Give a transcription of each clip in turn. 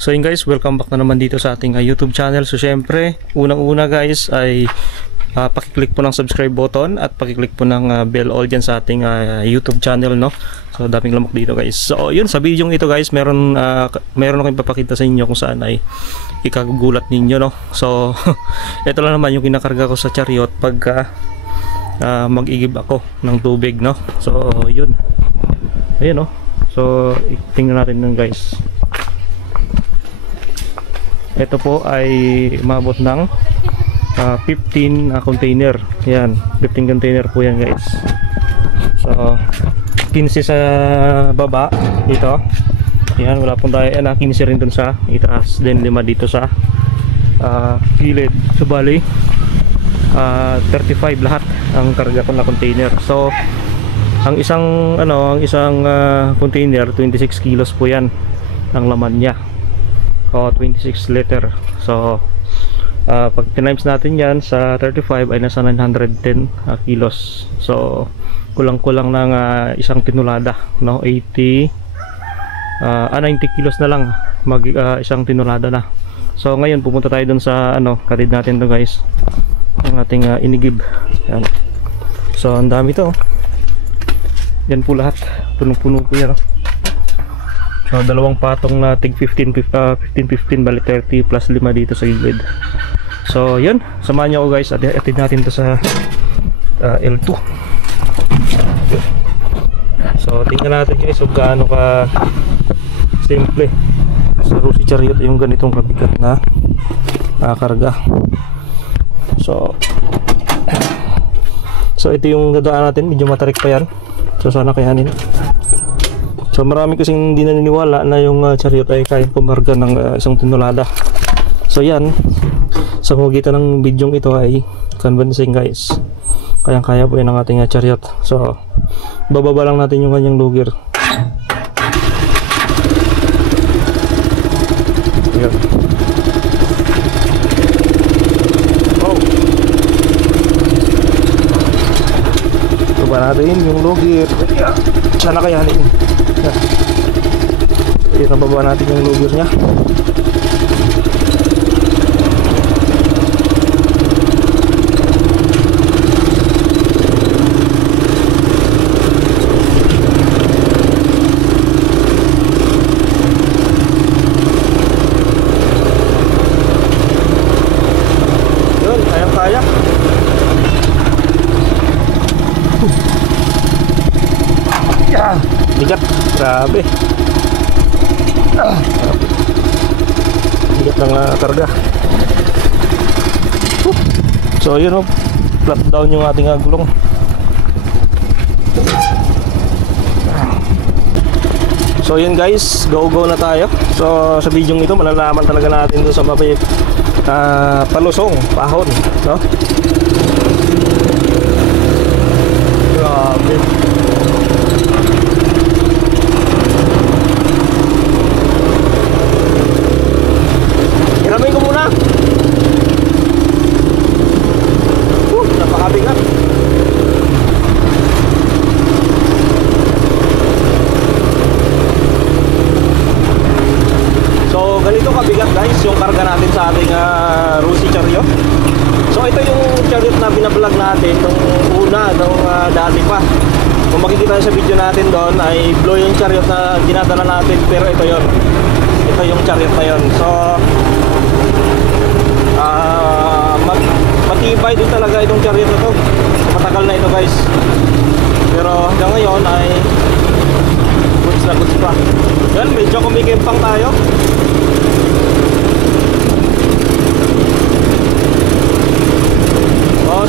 So yun guys, welcome back na naman dito sa ating YouTube channel. So syempre, unang-una guys ay pakiclick po ng subscribe button at pakiclick po ng bell all dyan sa ating YouTube channel, no? So daming lamok dito guys. So yun, sa video ito guys, meron akong ipapakita sa inyo kung saan ay ikagugulat ninyo, no? So ito lang naman yung kinakarga ko sa chariot pagka mag-igib ako ng tubig, no? So yun, ayun, no? So tingnan natin nun guys. Ito po ay umabot ng 15 container. Yan, 15 container po yan guys. So 15 sa baba dito. Yan, wala pong tayo. 15 rin dun sa itaas. Then 5 dito sa gilid. So bali 35 lahat ang karga ko na container. So ang isang container 26 kilos po yan ang laman niya. 26 liter. So pag tinimes natin yan sa 35 ay nasa 910 kilos. So kulang-kulang ng isang tinulada, no? 90 kilos na lang isang tinulada na. So ngayon pupunta tayo dun sa katid natin to guys, ang ating inigib. Yan. So ang dami to. Yan po lahat, punong-puno po yan, no? So dalawang patong na tig 15 bali 30 plus 5 dito sa gilid. So yun, samahan nyo ako guys at atid natin to sa L2. So tingnan natin guys kung gaano ka simple sa Rusi Chariot yung ganitong kabigat na karga. So ito yung dadaan natin, medyo matarik pa yan. So sana kayanin. So marami kasing hindi naniniwala na yung chariot ay kaya pumarga ng isang tinulada. So yan, sa pamamagitan ng bidyong ito ay convincing guys. Kayang-kaya po yan ang ating chariot. So bababa lang natin yung kanyang lugir. Yan. Oh. Baba natin yung lugir. Sana kayanin. Yan, nababa natin yung lugir nya. Yun, kayang-kaya. Yeah. Bigat, grabe. Bigat ng karga. So yun, flat down yung ating gulong. So yun guys, go na tayo. So sa video ito malalaman talaga natin doon sa palusong pahon, no? Grabe. Hiramin ko muna. Napakabigat. So ganito kabigat guys yung karga natin sa ating Rusi Chariot. So ito yung chariot na binablog natin nung dati pa. Kung makikita sa video natin doon ay blow yung chariot na dinadala natin, pero ito yung chariot na yon. So matibay din talaga itong chariot na to. Matagal na ito guys, pero hanggang ngayon ay goods pa. Yan, medyo kumikimpang tayo.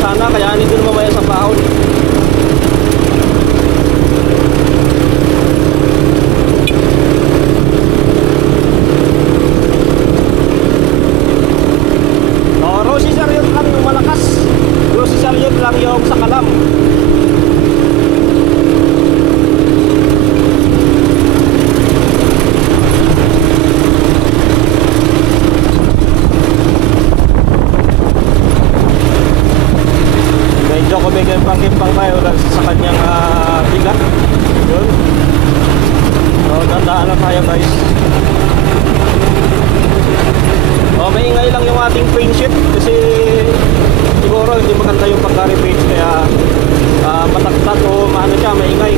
Sana kayanin din mamaya sa pahon. Rusi Chariot lang yung malakas. Rusi Chariot lang yung sakalam. nating plane sheet kasi siguro hindi maganda yung pagka-repaint, kaya mataktat o maano siya, maingay.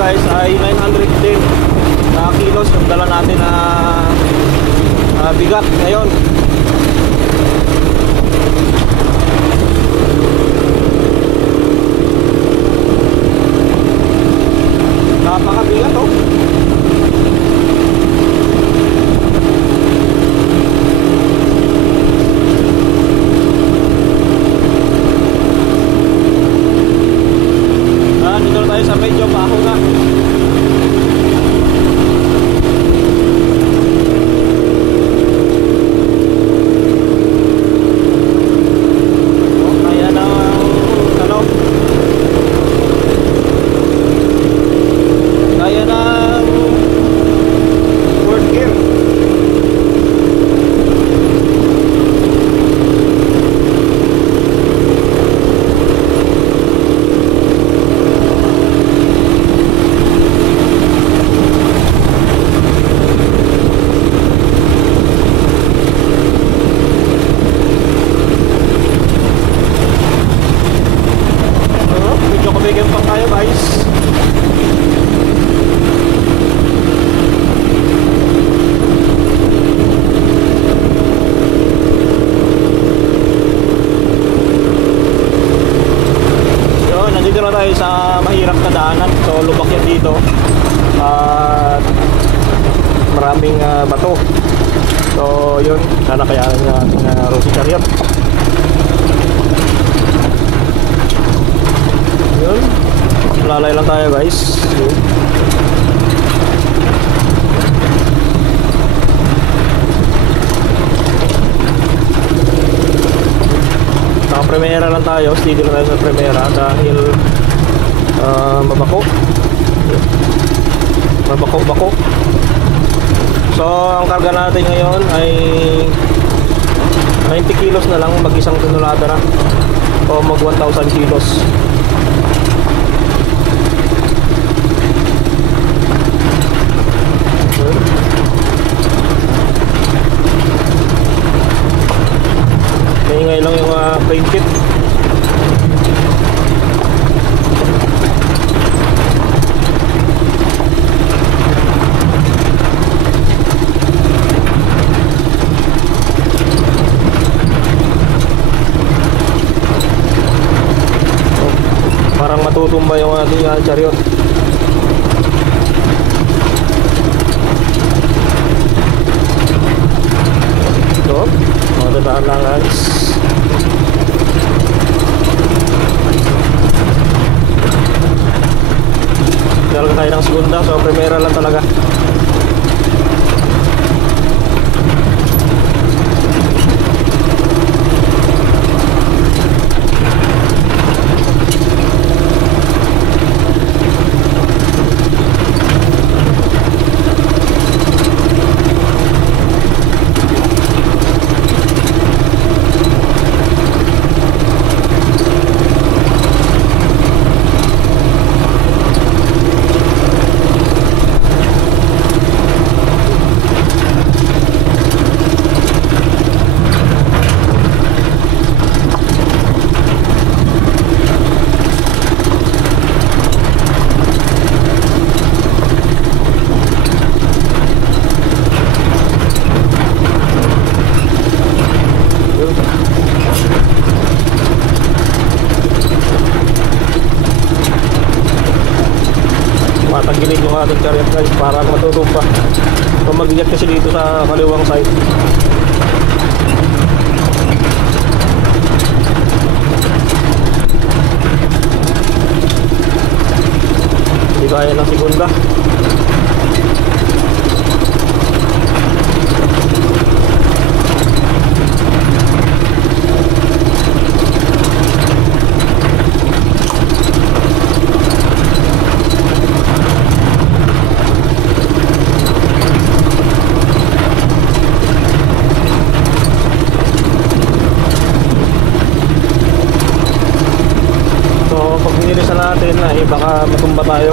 Guys ay 910 na kilos yung dala natin na bigat ngayon. Napakabigat oh. Dito tayo sa medyo baho na. Tayo sa mahirap na daanan, so lubak yan dito at maraming bato, so yun, sana kayanan yung ating Rosy Chariot. Yun, lalay lang tayo guys. Yun. Primera lang tayo, steady lang tayo sa primera dahil mabako. So ang karga natin ngayon ay 90 kilos na lang, mag isang tonelada na o mag 1,000 kilos. Maingay lang yung plane kit. Parang matutumba yung ating chariot. Ito, madadaan lang guys. Talaga tayo ng segunda, so primera lang talaga. Matanggalin yung ating chariot guys para matutumba. So mag-ingat kasi dito sa kaliwang side. kaya ng segunda. Natin na baka matumba tayo.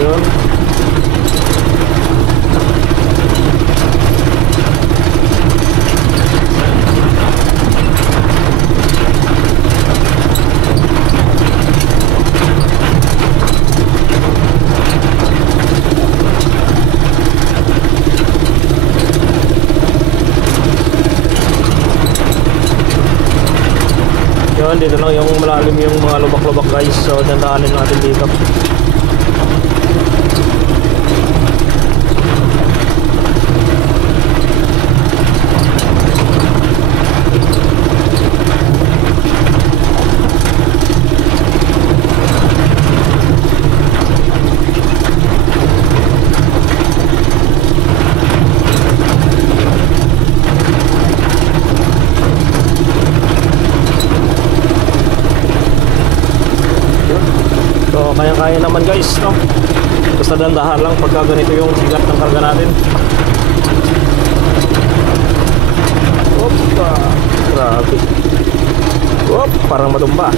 Yun. Dito lang yung malalim yung mga lubak-lubak guys, so dandaanin natin dito. Kaya naman guys, no? Basta dandahan lang pagka ganito yung bigat ng karga natin. Opa, grabe. Op, parang matumba.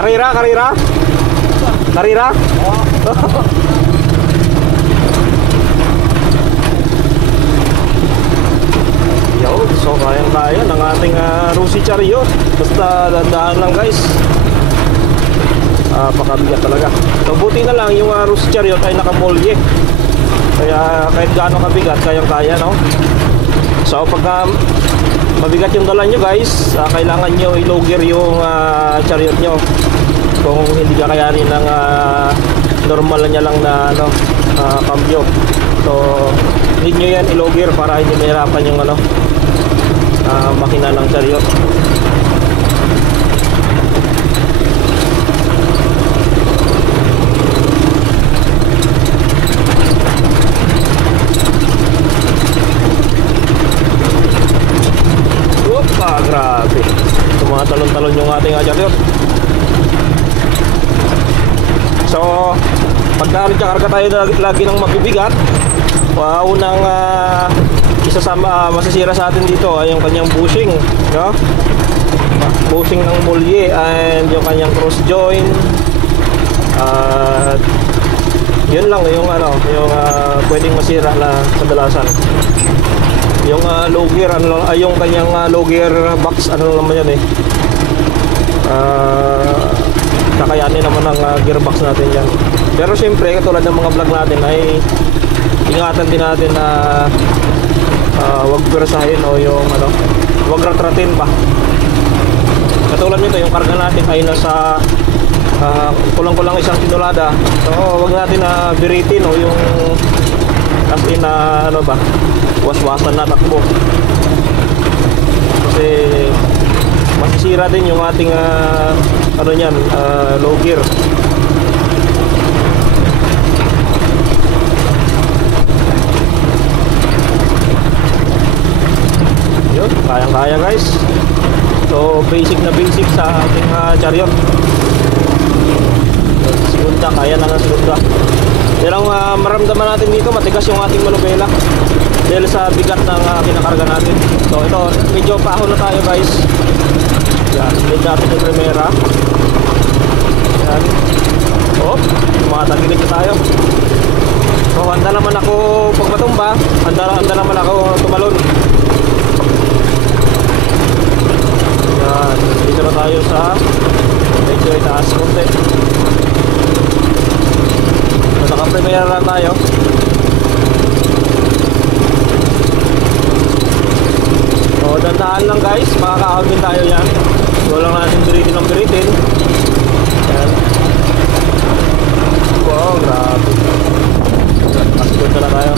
Karira? Karira? Yo, so kayang-kaya ng ating Rusi Chariot. Basta dandahan lang guys. Pakabigat talaga. So buti na lang yung Rusi Chariot ay nakamolye. Kaya kahit gaano kabigat, kayang-kaya, no? So pagka mabigat yung dala nyo guys, kailangan nyo i-loger yung chariot nyo. Kung hindi kakayanin ng normal niya lang na cambio. So need nyo yan i-loger para hindi mahirapan yung makina ng chariot. Opa, grabe. Tumatalon-talon yung ating chariot. So pagka nagkakarga tayo lagi ng mabibigat, unang masisira sa atin dito ay yung kanyang bushing, no? Bushing ng molye and yung kanyang cross joint. Yun lang yung pwedeng masira na kadalasan. Yung logger, yung kanyang logger box, naman yan kakayanin naman ng gearbox natin yan. Pero syempre katulad ng mga vlog natin ay ingatan din natin na wag pwersahin o yung wag ratratin pa. Katulad nito yung karga natin ay nasa kulang-kulang 1 tonelada. So wag natin na biritin o yung as in waswasan na takbo. Kasi masisira din yung ating low gear. Yun, kayang-kaya guys. So basic na basic sa ating chariot. Segunda, kaya na ng segunda. Yan ang maramdaman natin dito, matigas yung ating manubela dahil sa bigat ng kinakarga natin. So ito, medyo paho na tayo guys. Yan, lead natin yung primera. Yan. Tumatagilid na tayo. So handa naman ako pag matumba, handa naman ako tumalon. Yan, dito na tayo sa medyo itaas konti. Primera na tayo. So dandaan lang guys, makakahon din tayo yan. Walang natin biritin ng biritin. Ayan. Wow, grabe. Pasipod na tayo.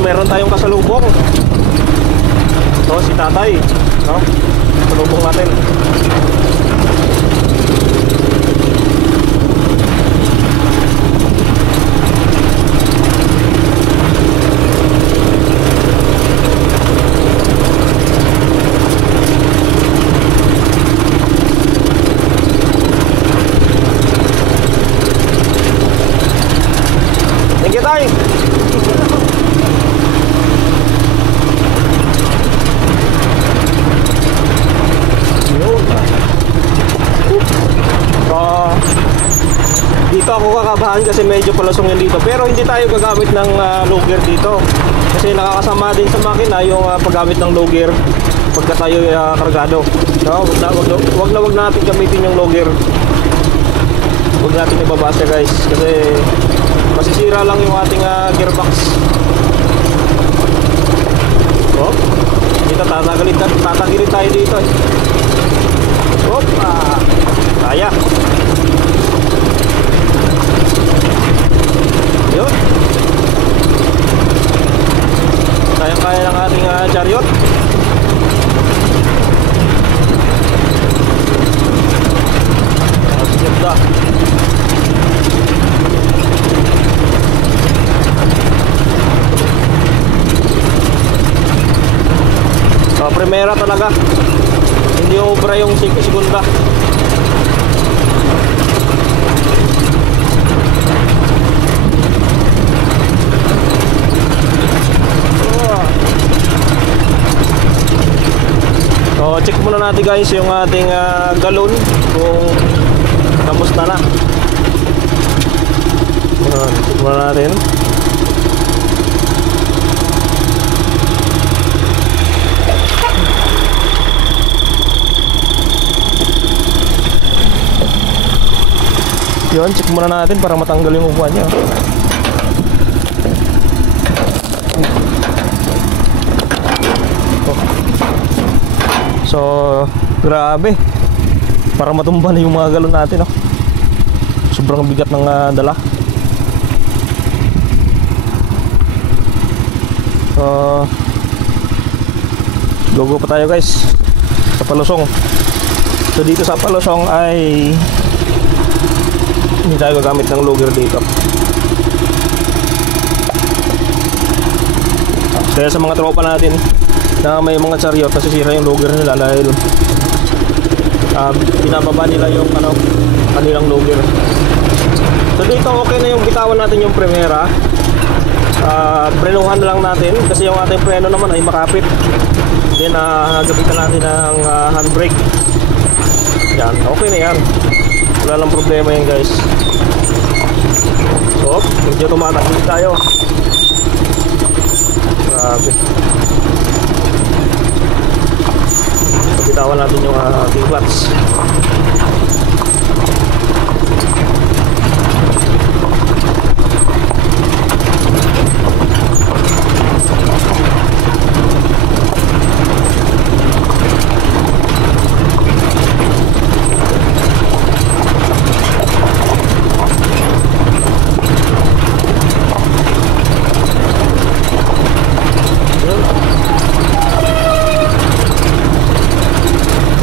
Meron tayong kasalubong. So si tatay, no? Kasalubong natin. Thank you, tay. Dito ako kakabahan kasi medyo palusong yan dito. Pero hindi tayo gagamit ng logger dito. Kasi nakakasama din sa makina yung paggamit ng logger pagka tayo kargado. No, wag natin gamitin yung logger. Wag natin ibabasa guys. Kasi masisira lang yung ating gearbox. Oh, dito tatagilid tayo dito eh. Opa! Kaya. Yun. Kaya ng ating chariot. Ganda. So, primera talaga. Hindi obra yung segunda. So check muna natin guys yung ating galon kung kamusta na. Check muna natin. Yun, check muna natin para matanggal yung upuan niya. So, grabe. Para matumba na yung mga galon natin, oh. Sobrang bigat ng dala. So, go pa tayo guys sa Palusong. So dito sa Palusong ay hindi tayo gagamit ng logger dito. Kaya sa mga tropa natin na may mga chariot, nasisira yung logger nila dahil pinababa nila yung kanilang logger. So dito okay na yung bitawan natin yung Primera. Prenuhan na lang natin kasi yung ating preno naman ay makapit. Then gamitan natin ng handbrake. Yan, okay na yan. Wala lang problema yan guys. So, medyo tumatakbo tayo. Grabe. Bitawan natin yung ating clutch.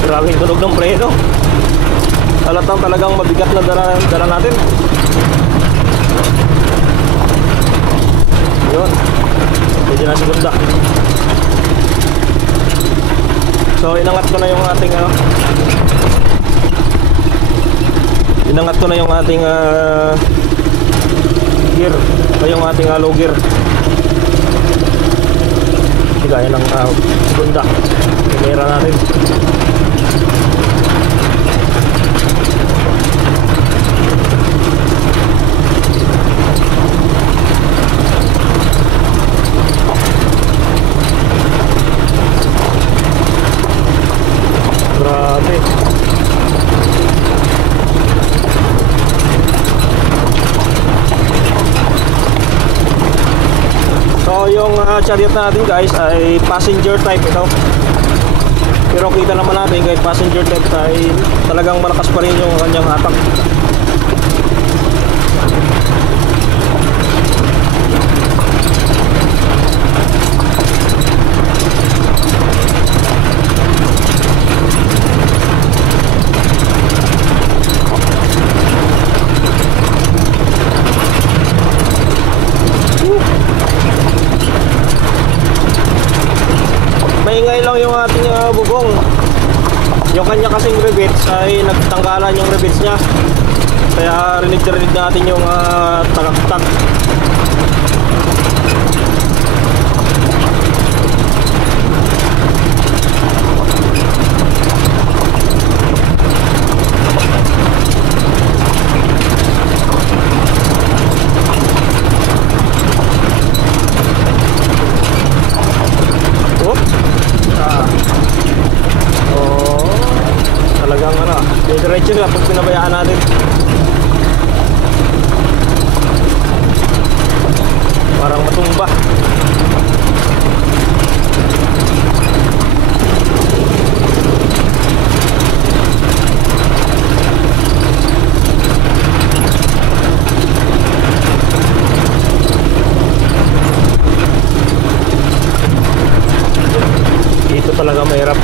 Maraming tunog ng preno. Halatang talagang mabigat na dala natin. Yun. Pwede na segunda. So inangat ko na yung ating gear o yung ating low gear. Gaya ng segunda. Kamera natin. Grabe. So yung chariot natin guys ay passenger type ito. Pero kita naman natin kahit passenger type ay talagang malakas pa rin yung kanyang hatak. Maingay lang yung ating bubong. Yung kanya kasing rivets ay nagtanggalan yung rivets niya. Kaya rinig natin yung tagaktak. Talagang diretso sila pag pinabayaan natin. Parang matumba. Dito talaga mahirap.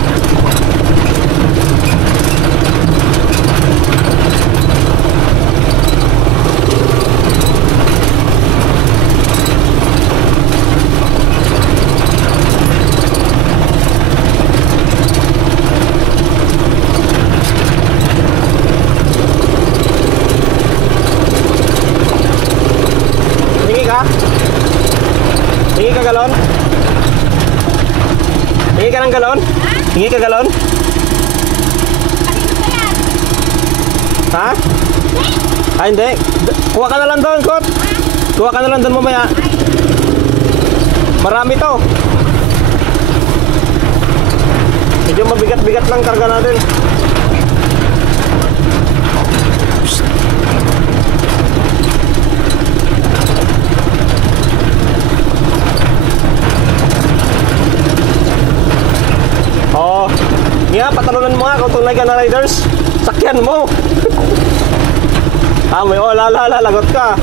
Hingi ka galon? Hingi ka ng galon? Hingi ka galon? Ha? Ah, hindi. Kuha ka na lang doon, Kot. Kuha ka na lang doon mamaya. Marami to. Medyo mabigat-bigat lang karga natin. Oh, nga, patalunan mo nga kung tunay ka na riders. Sakyan mo. May lagot ka.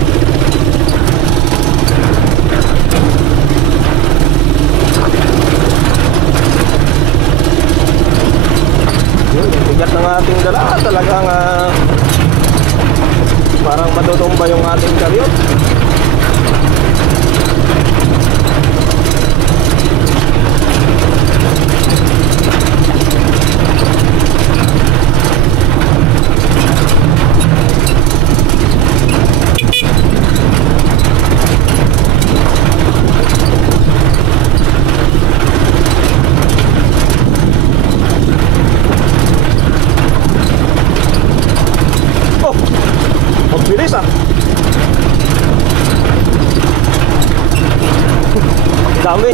Yun, bigat ng ating dala. Talagang parang matutumba yung ating chariot. Bilis dami.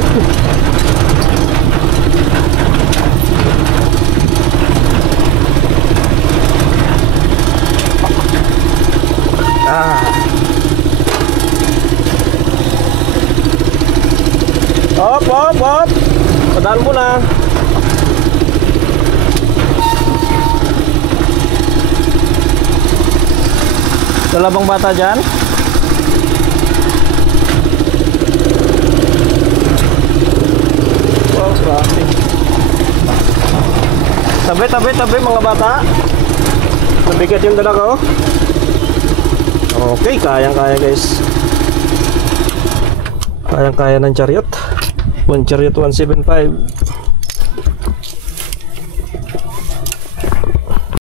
Op. Padaan mo na. Wala bang bata dyan? Oh, grabe. Tabi mga bata. Nabigat yung dala ko. Okay, kayang-kaya guys. Kayang-kaya ng chariot. One chariot 175.